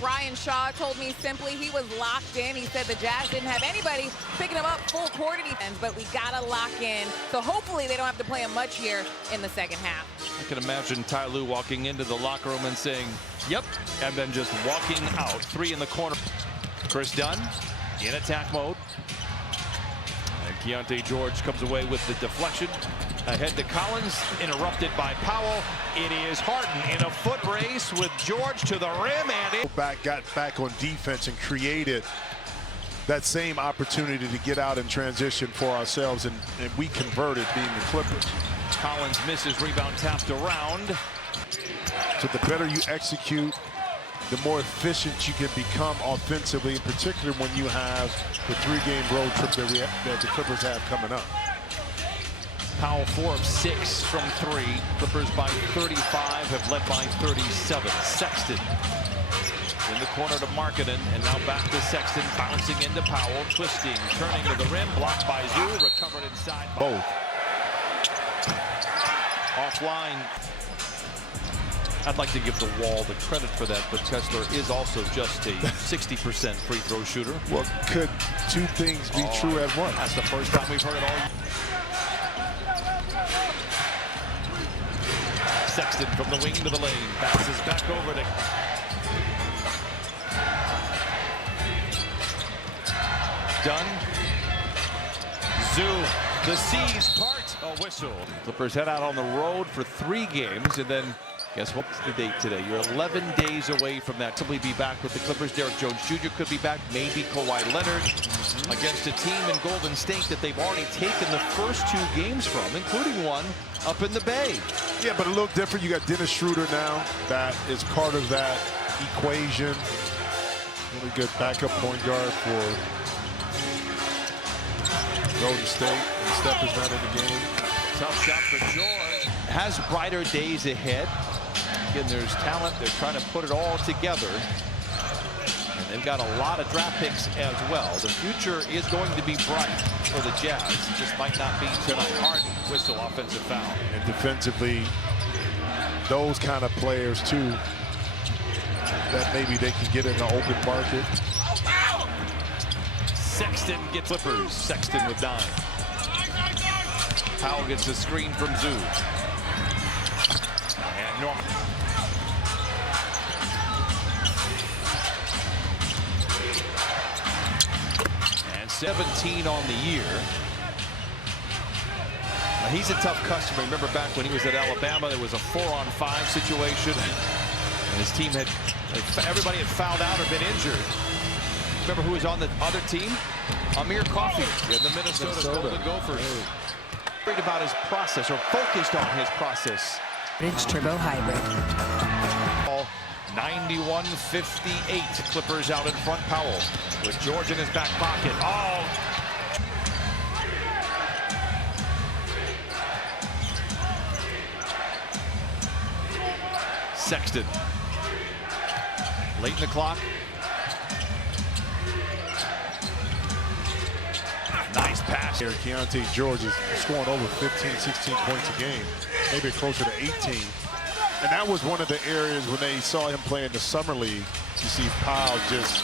Brian Shaw told me simply he was locked in. He said the Jazz didn't have anybody picking him up full court defense, but we got to lock in. So hopefully they don't have to play him much here in the second half. I can imagine Ty Lue walking into the locker room and saying, yep, and then just walking out. 3 in the corner. Chris Dunn in attack mode. And Keyonte George comes away with the deflection. Ahead to Collins, interrupted by Powell. It is Harden in a foot race with George to the rim, and got back on defense and created that same opportunity to get out and transition for ourselves, and we converted, being the Clippers. Collins misses, rebound tapped around. So the better you execute, the more efficient you can become offensively, in particular when you have the 3-game road trip that the Clippers have coming up. Powell 4 of 6 from 3. Clippers by 35, have led by 37. Sexton in the corner to Markkanen, and now back to Sexton, bouncing into Powell, twisting, turning to the rim, blocked by Zoo, recovered inside. Both. Offline. I'd like to give the Wall the credit for that, but Kessler is also just a 60% free throw shooter. Well, could two things be true at once? That's the first time we've heard it all. Sexton from the wing to the lane, bounces back over to Dunn. Zoo, the seas part. A whistle. Clippers head out on the road for 3 games, and then guess what's the date today? You're 11 days away from that. Simply be back with the Clippers. Derrick Jones Jr. could be back. Maybe Kawhi Leonard against a team in Golden State that they've already taken the first 2 games from, including one up in the Bay. Yeah, but a little different. You got Dennis Schroeder now. That is part of that equation. Really good backup point guard for Golden State. And Steph is not in the game. Tough shot for George. Has brighter days ahead. Again, there's talent. They're trying to put it all together. And they've got a lot of draft picks as well. The future is going to be bright for the Jazz. It just might not be tonight. Harden, whistle, offensive foul. And defensively, those kind of players, too, that maybe they can get in the open market. Sexton gets Clippers. Sexton with 9. Powell gets the screen from Zoo. And Norman. And 17 on the year. Now he's a tough customer. Remember back when he was at Alabama, there was a 4-on-5 situation. And his team had, everybody had fouled out or been injured. Remember who was on the other team? Amir Coffey in the Minnesota Golden Gophers. Worried about his process, or focused on his process. Bridge Turbo Hybrid. 91-58. Clippers out in front. Powell with George in his back pocket. Oh! Sexton. Late in the clock. Nice pass here. Keyonte George is scoring over 15, 16 points a game, maybe closer to 18. And that was one of the areas when they saw him play in the Summer League. You see Powell just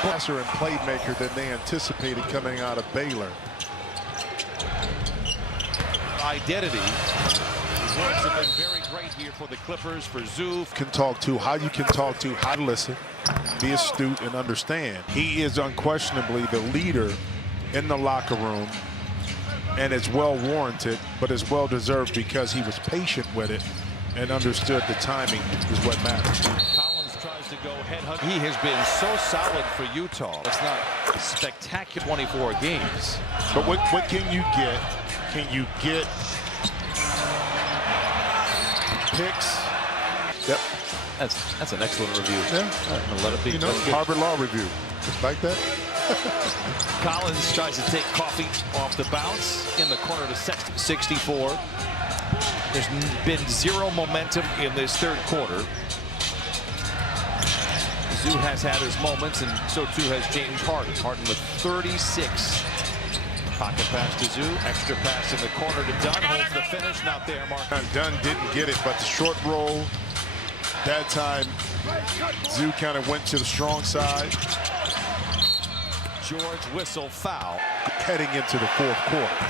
passer and playmaker than they anticipated coming out of Baylor. Identity. His words have been very great here for the Clippers, for Zoo. Can talk to, how you can talk to, how to listen, be astute and understand. He is unquestionably the leader in the locker room, and it's well warranted, but it's well deserved because he was patient with it and understood the timing is what matters. Collins tries to go headhunt. He has been so solid for Utah. It's not spectacular 24 games. But what can you get? Can you get picks? Yep. That's an excellent review. Yeah. I'm gonna let it be. You know, Harvard Law Review. Just like that. Collins tries to take Coffey off the bounce in the corner to Sexton. 64. There's been 0 momentum in this 3rd quarter. Zoo has had his moments, and so too has James Harden. Harden with 36. Pocket pass to Zoo. Extra pass in the corner to Dunn. Holds the finish. Not there, Mark. Dunn didn't get it, but the short roll that time, Zoo kind of went to the strong side. George whistle foul. Heading into the fourth quarter.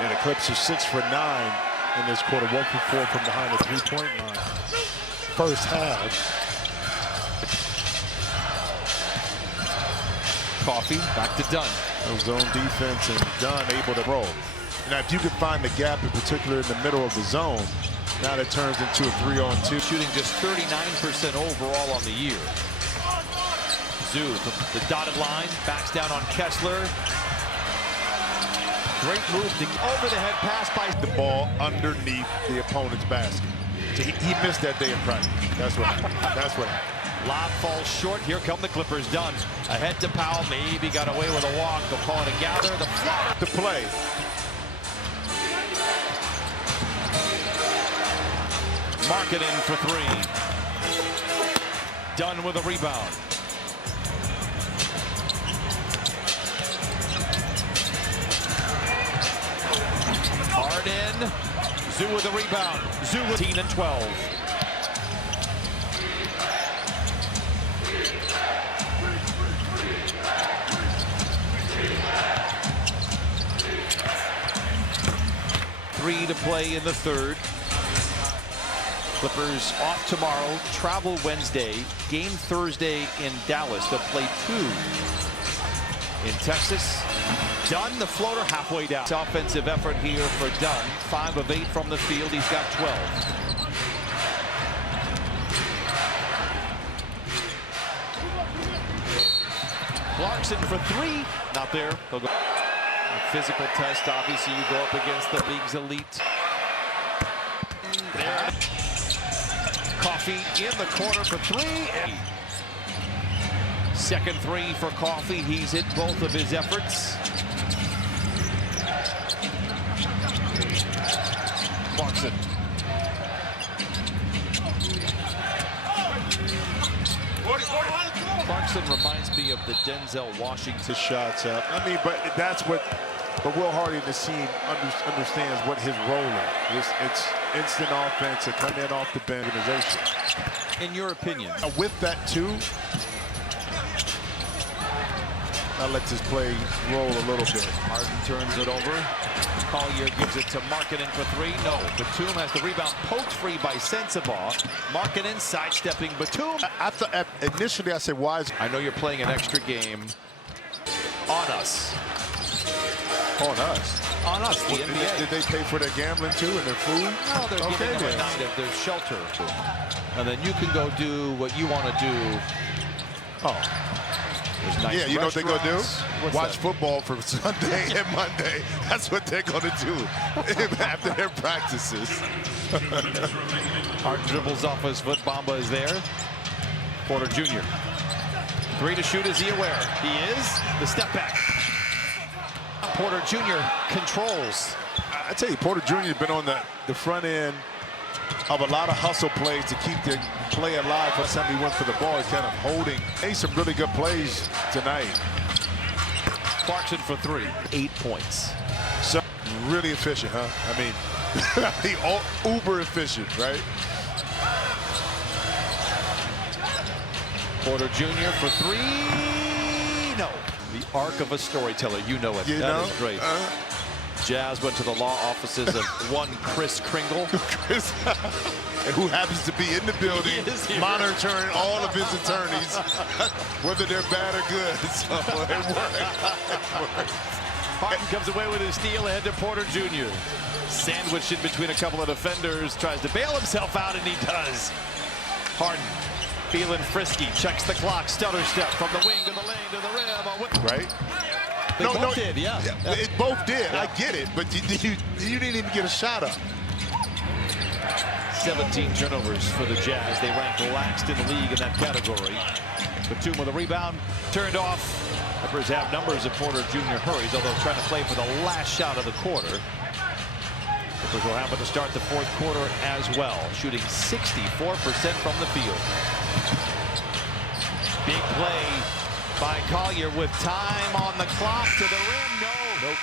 And the Clips are 6 for 9 in this quarter, 1 for 4 from behind the three-point line. First half. Coffee back to Dunn. Zone defense and Dunn able to roll. Now, if you can find the gap, in particular in the middle of the zone, now that turns into a 3-on-2. Shooting just 39% overall on the year. Zoo from the dotted line, backs down on Kessler. Great move to over the head pass by The ball underneath the opponent's basket. He missed that day in practice. That's what happened. That's what happened. Lob falls short. Here come the Clippers. Dunn ahead to Powell. Maybe got away with a walk. They'll call it a gather. The floater to play. Markkanen for 3. Dunn with a rebound. Harden. Zoo with a rebound. Zoo with 18 and 12. Three to play in the third. Clippers off tomorrow, travel Wednesday, game Thursday in Dallas. They'll play 2 in Texas. Dunn, the floater, halfway down. Offensive effort here for Dunn. 5 of 8 from the field. He's got 12. Clarkson for 3. Not there. They'll go. A physical test. Obviously, you go up against the league's elite. There. Coffee in the corner for 3. Second 3 for Coffee. He's hit both of his efforts. Clarkson. Clarkson reminds me of the Denzel Washington shots up. I mean, but that's what. But Will Hardy and the team understands what his role is. It's instant offense to come in off the bench. In your opinion, with that too, I'll let this play roll a little bit. Harden turns it over. Collier gives it to Markkanen for 3. No, Batum has the rebound, poked free by Sensabaugh. Markkanen sidestepping Batum. I thought initially I said, "Why is?" I know you're playing an extra game. On us. On us. On us, the NBA. Did they pay for their gambling too and their food? No, they're giving them a night of their shelter. And then you can go do what you want to do. Oh. Nice yeah, you know what they're going to do? Watch that? football from Sunday and Monday. That's what they're going to do after their practices. Harden dribbles off his foot. Bamba is there. Porter Jr. 3 to shoot. Is he aware? He is. The step back. Porter Jr. controls. I tell you, Porter Jr. has been on the front end of a lot of hustle plays to keep the play alive. First time he went for the ball, he's kind of holding. Made some really good plays tonight. Clarkson for 3. 8 points. So really efficient, huh? I mean, uber efficient, right? Porter Jr. for 3. No. The arc of a storyteller. You know it. That is great. Jazz went to the law offices of one Kris Kringle. Who happens to be in the building monitoring all of his attorneys, whether they're bad or good. So it works. Harden comes away with his steal ahead to Porter Jr. Sandwiched in between a couple of defenders, tries to bail himself out, and he does. Harden feeling frisky, checks the clock, stutter step from the wing to the lane to the rim. Right? They both did, yeah. It both did. Yeah. I get it, but you didn't even get a shot up. 17 turnovers for the Jazz. They rank last in the league in that category. Batum with a rebound, turned off. Clippers have numbers if Porter Jr. hurries, although trying to play for the last shot of the quarter. Clippers will have it to start the fourth quarter as well, shooting 64% from the field. Big play by Collier with time on the clock to the rim. No. Nope.